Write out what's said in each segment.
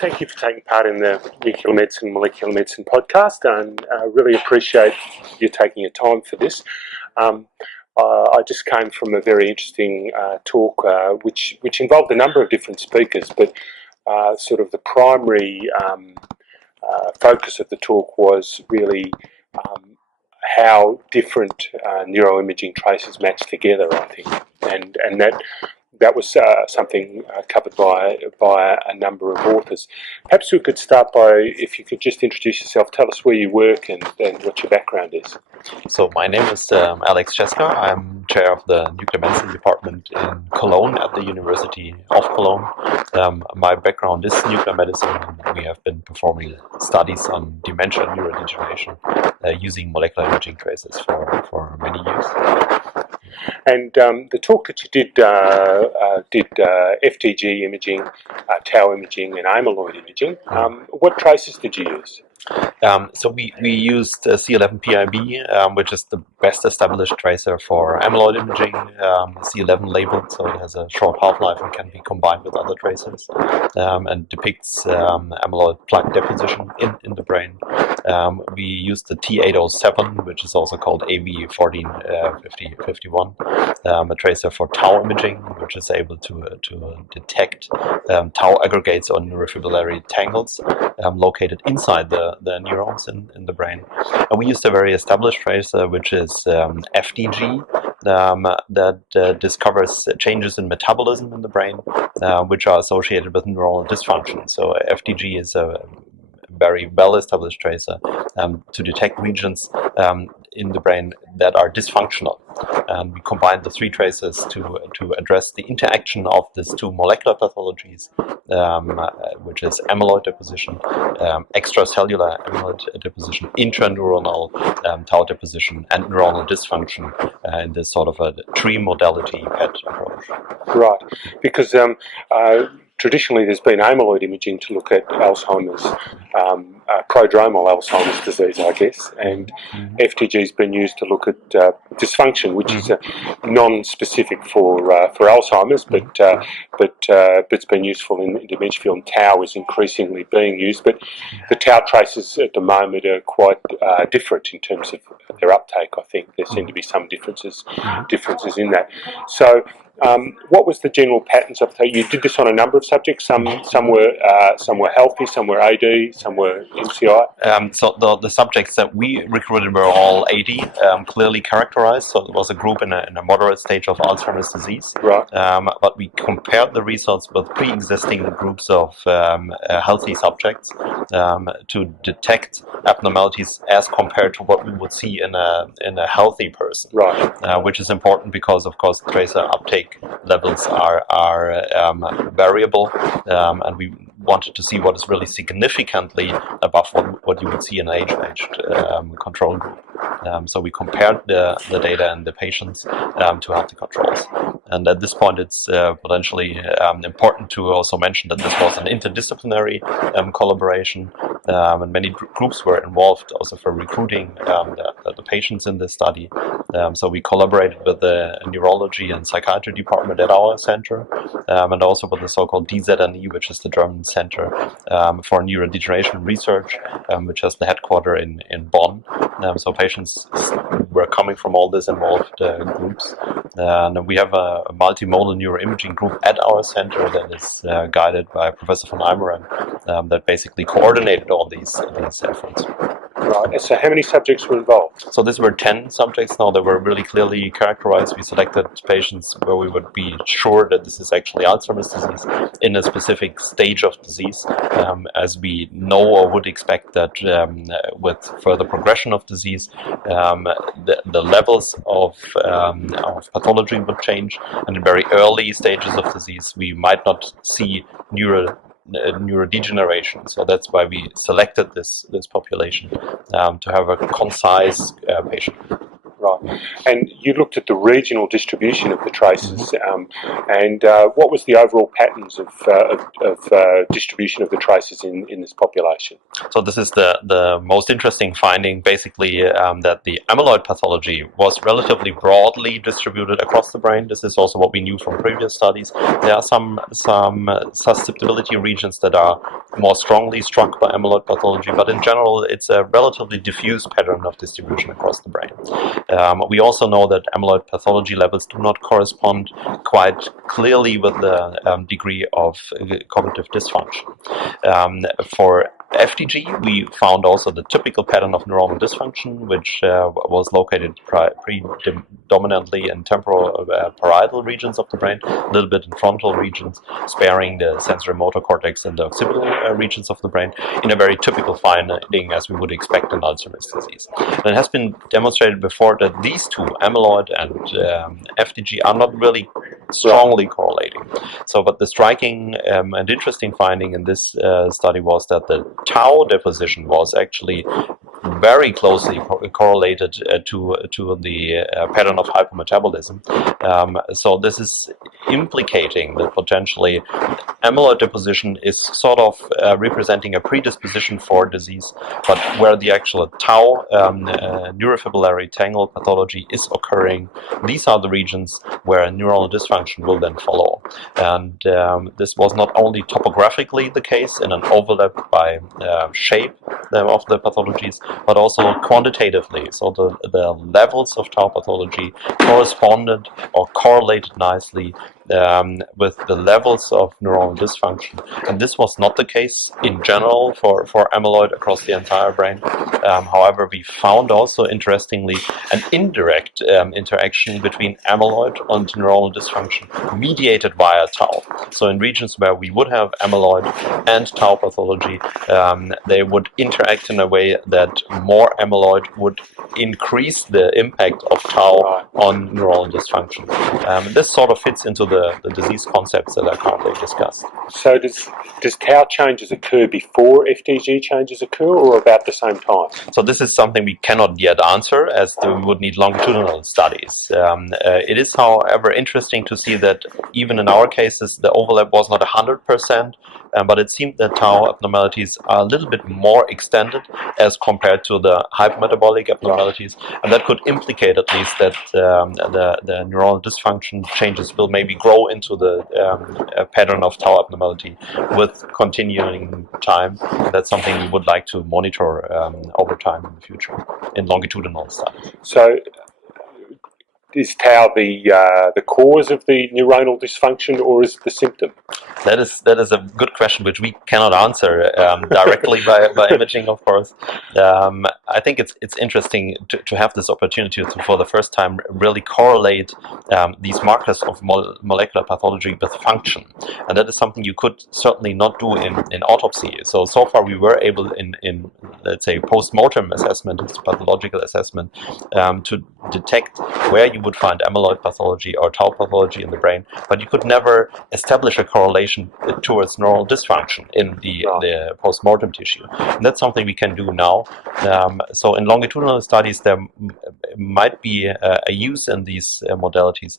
Thank you for taking part in the Nuclear Medicine, Molecular Medicine podcast, and I really appreciate you taking your time for this. I just came from a very interesting talk which involved a number of different speakers, but sort of the primary focus of the talk was really how different neuroimaging traces match together, I think, and that was something covered by a number of authors. Perhaps we could start by, if you could just introduce yourself, tell us where you work and what your background is. So my name is Alex Drzezga. I'm chair of the Nuclear Medicine Department in Cologne at the University of Cologne. My background is nuclear medicine, and we have been performing studies on dementia and neurodegeneration using molecular imaging traces for many years. And the talk that you did FDG imaging, tau imaging, and amyloid imaging. What traces did you use? So we used C11PIB, which is the best established tracer for amyloid imaging, C11 labeled, so it has a short half-life and can be combined with other tracers, and depicts amyloid plaque deposition in the brain. We used the T807, which is also called AB1451, a tracer for tau imaging, which is able to detect tau aggregates or neurofibrillary tangles located inside the neurons in the brain. And we used a very established tracer, which is FDG, that discovers changes in metabolism in the brain, which are associated with neuronal dysfunction. So FDG is a very well-established tracer to detect regions in the brain that are dysfunctional. And we combined the three tracers to address the interaction of these two molecular pathologies, which is amyloid deposition, extracellular amyloid deposition, intraneuronal tau deposition, and neuronal dysfunction in this sort of a tree modality PET approach. Right, because traditionally there's been amyloid imaging to look at Alzheimer's, prodromal Alzheimer's disease, I guess, and FDG's been used to look at dysfunction, which is non-specific for Alzheimer's, but it's been useful in dementia field. And tau is increasingly being used, but the tau traces at the moment are quite different in terms of their uptake. I think there seem to be some differences in that. So, what was the general patterns of that? You did this on a number of subjects. Some were healthy, some were AD, some were MCI. So the subjects that we recruited were all AD, clearly characterized. So it was a group in a moderate stage of Alzheimer's disease. Right. But we compared the results with pre-existing groups of healthy subjects to detect abnormalities as compared to what we would see in a healthy person. Right. Which is important because, of course, tracer uptake levels are variable, and we wanted to see what is really significantly above what you would see in an age-matched control group. So we compared the data in the patients to healthy controls. And at this point, it's potentially important to also mention that this was an interdisciplinary collaboration, and many groups were involved also for recruiting the patients in this study. So we collaborated with the neurology and psychiatry department at our center, and also with the so-called DZNE, which is the German Center for Neurodegeneration Research, which has the headquarters in Bonn. So patients were coming from all these involved groups. And we have a multimodal neuroimaging group at our center that is guided by Professor von Eimeren, that basically coordinated all these efforts. Right. So how many subjects were involved? So these were 10 subjects now that were really clearly characterized. We selected patients where we would be sure that this is actually Alzheimer's disease in a specific stage of disease, as we know or would expect that with further progression of disease, the levels of pathology would change, and in very early stages of disease, we might not see neurodegeneration. So that's why we selected this population to have a concise patient. Right. And you looked at the regional distribution of the traces, and what was the overall patterns of distribution of the traces in this population? So this is the most interesting finding, basically, that the amyloid pathology was relatively broadly distributed across the brain. This is also what we knew from previous studies. There are some susceptibility regions that are more strongly struck by amyloid pathology, but in general it's a relatively diffuse pattern of distribution across the brain. We also know that amyloid pathology levels do not correspond quite clearly with the degree of cognitive dysfunction. For FTG, we found also the typical pattern of neuronal dysfunction, which was located predominantly in temporal parietal regions of the brain, a little bit in frontal regions, sparing the sensory motor cortex and the occipital regions of the brain, in a very typical finding as we would expect in Alzheimer's disease. And it has been demonstrated before that these two, amyloid and FTG, are not really strongly correlating. So, but the striking and interesting finding in this study was that the tau deposition was actually very closely correlated to the pattern of hypermetabolism. So this is implicating that potentially amyloid deposition is sort of representing a predisposition for disease, but where the actual tau neurofibrillary tangle pathology is occurring, these are the regions where neuronal dysfunction will then follow. And this was not only topographically the case in an overlap by shape of the pathologies, but also quantitatively. So the levels of tau pathology corresponded or correlated nicely with the levels of neuronal dysfunction. And this was not the case in general for amyloid across the entire brain. However, we found also, interestingly, an indirect interaction between amyloid and neuronal dysfunction mediated via tau. So in regions where we would have amyloid and tau pathology, they would interact in a way that more amyloid would increase the impact of tau on neuronal dysfunction. This sort of fits into the disease concepts that are currently discussed. So does tau changes occur before FTG changes occur, or about the same time? So this is something we cannot yet answer, as we would need longitudinal studies. It is, however, interesting to see that even in our cases the overlap was not 100%, but it seemed that tau abnormalities are a little bit more extended as compared to the hypermetabolic abnormalities, and that could implicate at least that the neuronal dysfunction changes will maybe grow into the pattern of tau abnormality with continuing time. That's something we would like to monitor over time in the future in longitudinal studies. So is tau the cause of the neuronal dysfunction, or is it the symptom? That is a good question, which we cannot answer directly by imaging, of course. I think it's interesting to have this opportunity to, for the first time, really correlate these markers of molecular pathology with function, and that is something you could certainly not do in autopsy. So far we were able in let's say post-mortem assessment, pathological assessment, to detect where you would find amyloid pathology or tau pathology in the brain, but you could never establish a correlation towards neuronal dysfunction in the post-mortem tissue. And that's something we can do now. So in longitudinal studies, there might be a use in these modalities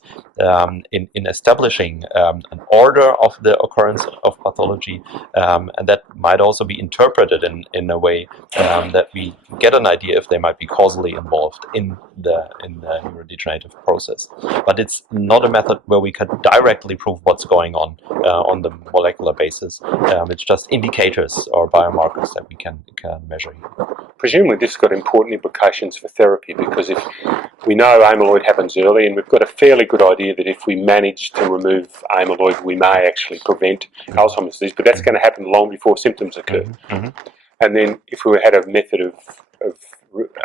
in establishing an order of the occurrence of pathology, and that might also be interpreted in a way that we get an idea if they might be causally involved in the neurodegenerative process. But it's not a method where we can directly prove what's going on the molecular basis. It's just indicators or biomarkers that we can measure here. Presumably this has got important implications for therapy, because if we know amyloid happens early, and we've got a fairly good idea that if we manage to remove amyloid, we may actually prevent Alzheimer's disease, but that's going to happen long before symptoms occur. And then if we had a method of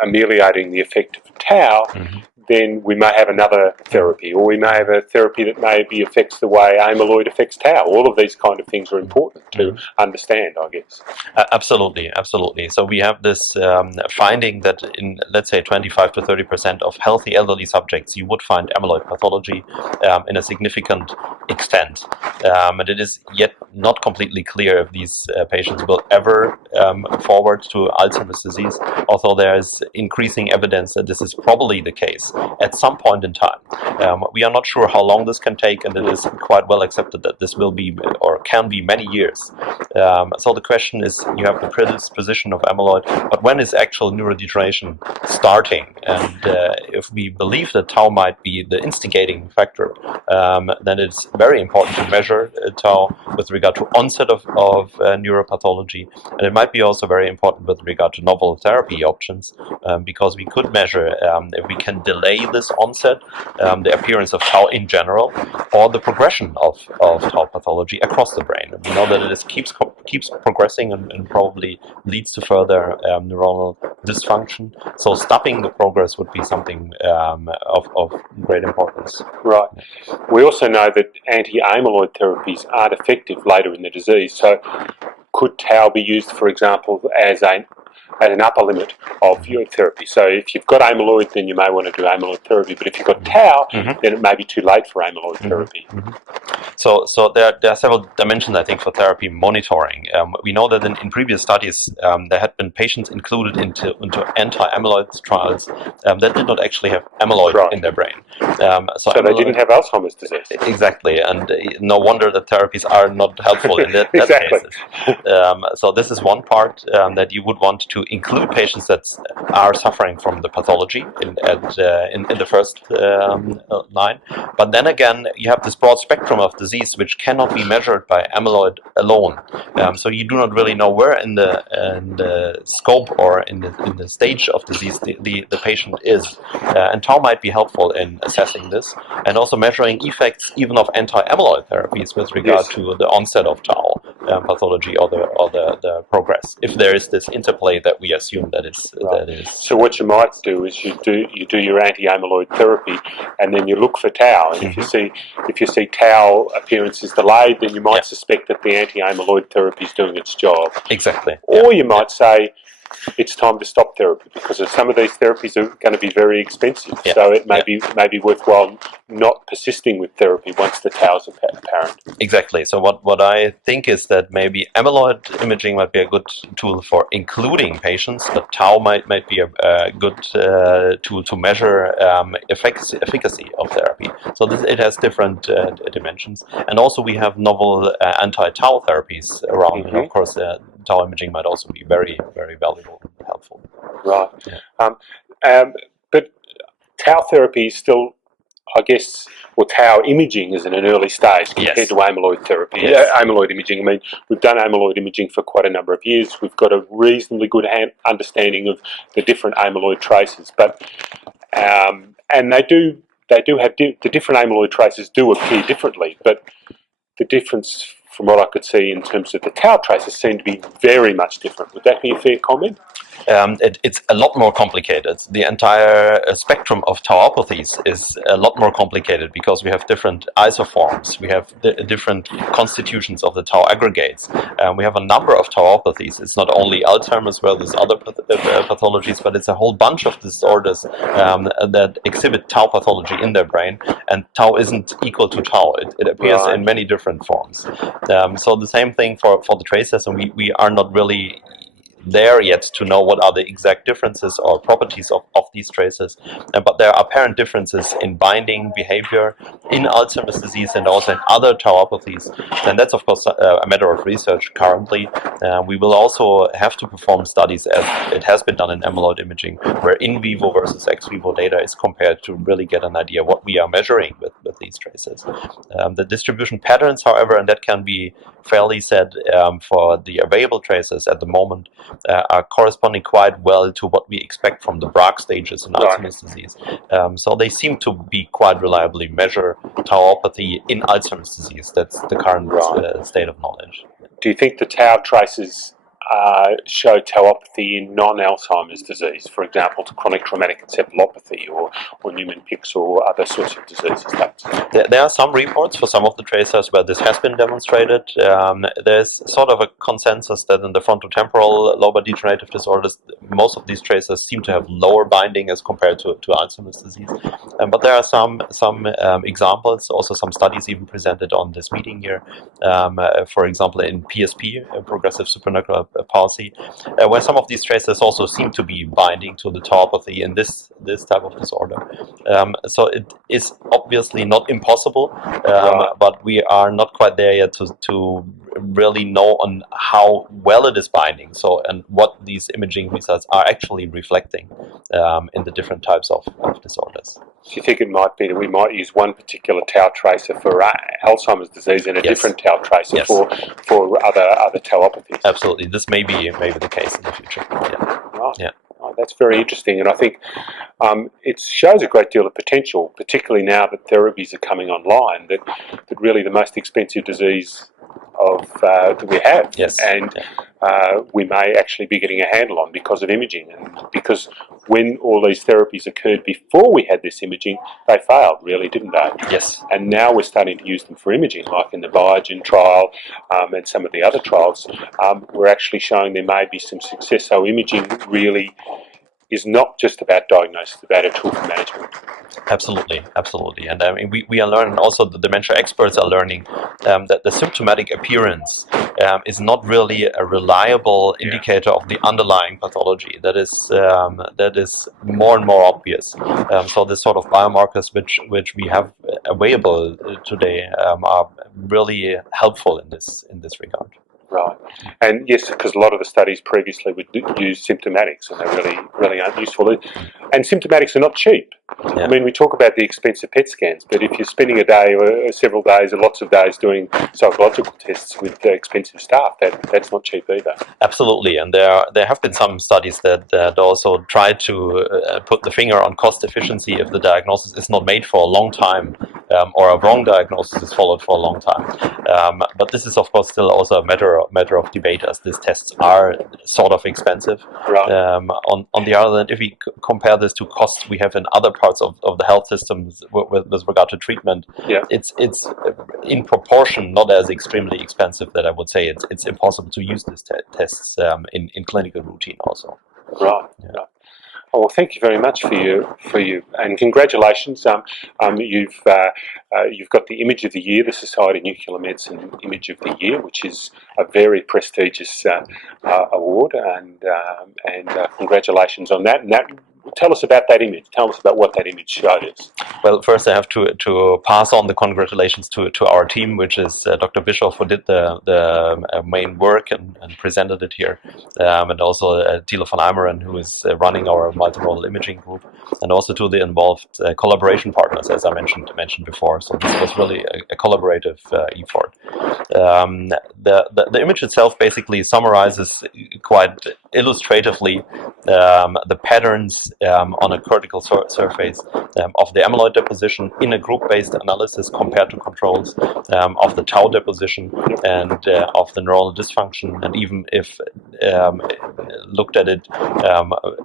ameliorating the effect of tau, then we may have another therapy, or we may have a therapy that maybe affects the way amyloid affects tau. All of these kind of things are important to understand, I guess. Absolutely. So we have this finding that in, let's say, 25 to 30% of healthy elderly subjects, you would find amyloid pathology in a significant extent. And it is yet not completely clear if these patients will ever forward to Alzheimer's disease, although there is increasing evidence that this is probably the case. disease at some point in time. We are not sure how long this can take, and it is quite well accepted that this will be or can be many years. So the question is, you have the predisposition of amyloid, but when is actual neurodegeneration starting? And if we believe that tau might be the instigating factor, then it's very important to measure tau with regard to onset of neuropathology, and it might be also very important with regard to novel therapy options, because we could measure if we can delay this onset, the appearance of tau in general, or the progression of tau pathology across the brain. And we know that it keeps progressing and probably leads to further neuronal dysfunction. So stopping the progress would be something of great importance. Right. We also know that anti-amyloid therapies aren't effective later in the disease. So could tau be used, for example, as an upper limit of your therapy? So if you've got amyloid, then you may want to do amyloid therapy. But if you've got tau, then it may be too late for amyloid therapy. So there are several dimensions, I think, for therapy monitoring. We know that in previous studies, there had been patients included into anti-amyloid trials that did not actually have amyloid in their brain. So they didn't have Alzheimer's disease. Exactly, and no wonder that therapies are not helpful in that cases. So this is one part that you would want to include patients that are suffering from the pathology in the first line. But then again, you have this broad spectrum of disease which cannot be measured by amyloid alone. So you do not really know where in the scope or in the stage of disease the patient is. And tau might be helpful in assessing this, and also measuring effects even of anti-amyloid therapies with regard to the onset of tau pathology or the progress, if there is this interplay that we assume that is. So what you might do is you do your anti-amyloid therapy, and then you look for tau, and if you see tau appearance is delayed, then you might suspect that the anti-amyloid therapy is doing its job. Exactly. Or you might say it's time to stop therapy, because some of these therapies are going to be very expensive. So it may be worthwhile not persisting with therapy once the tau's apparent. Exactly. So what I think is that maybe amyloid imaging might be a good tool for including patients, but tau might be a good tool to measure efficacy of therapy. So it has different dimensions, and also we have novel anti-tau therapies around, and of course tau imaging might also be very, very valuable and helpful. Right. But tau therapy is still, I guess, well, tau imaging is in an early stage compared to amyloid therapy. Amyloid imaging, I mean, we've done amyloid imaging for quite a number of years. We've got a reasonably good understanding of the different amyloid traces, but and they do have the different amyloid traces do appear differently, but the difference from what I could see in terms of the tau traces seem to be very much different. Would that be a fair comment? It's a lot more complicated. The entire spectrum of tauopathies is a lot more complicated because we have different isoforms, we have different constitutions of the tau aggregates, we have a number of tauopathies. It's not only Alzheimer's, well, there's other pathologies, but it's a whole bunch of disorders that exhibit tau pathology in their brain, and tau isn't equal to tau. It appears in many different forms. So the same thing for the traces, and we are not really there yet to know what are the exact differences or properties of these traces, but there are apparent differences in binding behavior in Alzheimer's disease and also in other tauopathies, and that's of course a matter of research currently. We will also have to perform studies, as it has been done in amyloid imaging, where in vivo versus ex vivo data is compared to really get an idea what we are measuring with these traces. The distribution patterns, however, and that can be fairly said for the available traces at the moment, are corresponding quite well to what we expect from the Braak stages in Alzheimer's disease. So they seem to be quite reliably measure tauopathy in Alzheimer's disease. That's the current state of knowledge. Do you think the tau traces show tauopathy in non-Alzheimer's disease, for example, to chronic traumatic encephalopathy or Niemann-Pick's or other sorts of diseases? There are some reports for some of the tracers where this has been demonstrated. There's sort of a consensus that in the frontotemporal lobar degenerative disorders, most of these tracers seem to have lower binding as compared to Alzheimer's disease. But there are some examples, also some studies even presented on this meeting here. For example, in PSP, progressive supranuclear palsy, where some of these tracers also seem to be binding to the tauopathy in this type of disorder. So it is obviously not impossible, but we are not quite there yet to really know on how well it is binding. So, and what these imaging results are actually reflecting in the different types of disorders. Do you think it might be that we might use one particular tau tracer for Alzheimer's disease and a different tau tracer for other tauopathies? Absolutely, this may be the case in the future. Right. Yeah. Oh, that's very interesting, and I think it shows a great deal of potential, particularly now that therapies are coming online. That really the most expensive disease that we have, and we may actually be getting a handle on because of imaging, and because when all these therapies occurred before we had this imaging, they failed, really, didn't they? Yes. And now we're starting to use them for imaging, like in the Biogen trial and some of the other trials. We're actually showing there may be some success. So imaging really is not just about diagnosis, it's about a tool for management. Absolutely, absolutely. And I mean, we are learning, also the dementia experts are learning that the symptomatic appearance is not really a reliable indicator of the underlying pathology. That is more and more obvious. So this sort of biomarkers which we have available today are really helpful in this regard. Right, and yes, because a lot of the studies previously would use symptomatics, and they really aren't useful. And symptomatics are not cheap. I mean, we talk about the expensive PET scans, but if you're spending a day or several days or lots of days doing psychological tests with expensive staff, that's not cheap either. Absolutely, and there have been some studies that also try to put the finger on cost efficiency if the diagnosis is not made for a long time, or a wrong diagnosis is followed for a long time. But this is, of course, still also a matter of debate, as these tests are sort of expensive. Right. On the other hand, if we compare this to costs we have in other parts of the health systems with regard to treatment, it's in proportion not as extremely expensive that I would say it's impossible to use these tests in clinical routine also. Right. Right. Oh, well, thank you very much for you, and congratulations. You've got the Image of the Year, the Society of Nuclear Medicine Image of the Year, which is a very prestigious award, and congratulations on that. And tell us about that image. Tell us about what that image showed us. Well, first I have to pass on the congratulations to our team, which is Dr. Bischoff, who did the main work and presented it here, and also Thilo von Eimeren, who is running our multimodal imaging group, and also to the involved collaboration partners, as I mentioned before. So this was really a collaborative effort. The image itself basically summarizes quite illustratively the patterns on a cortical surface of the amyloid deposition in a group-based analysis compared to controls, of the tau deposition and of the neuronal dysfunction. And even if looked at it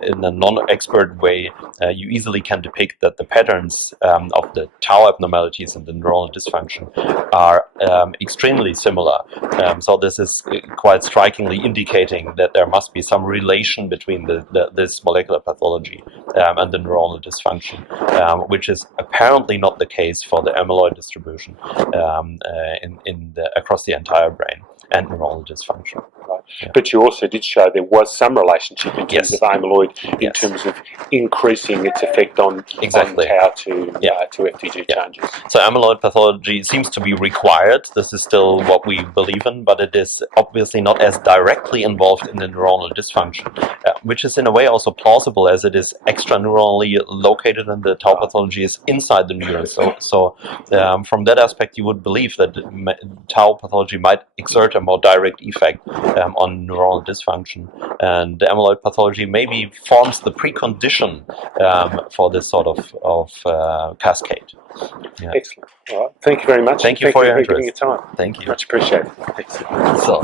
in a non-expert way, you easily can depict that the patterns of the tau abnormalities and the neuronal dysfunction are extremely similar. So this is quite strikingly indicating that there must be some relation between this molecular pathology and the neuronal dysfunction, which is apparently not the case for the amyloid distribution across the entire brain and neuronal dysfunction. Right. Yeah. But you also did show there was some relationship in terms of amyloid, in terms of increasing its effect on tau to FTG changes. So amyloid pathology seems to be required. This is still what we believe in, but it is obviously not as directly involved in the neuronal dysfunction, which is in a way also plausible, as it is extraneuronally located and the tau pathology is inside the neuron. So from that aspect, you would believe that tau pathology might exert a more direct effect on neuronal dysfunction, and the amyloid pathology maybe forms the precondition for this sort of cascade. Yeah. Excellent. All right. Thank you very much. Thank you for your interest. Giving your time. Thank you. Much appreciated. So.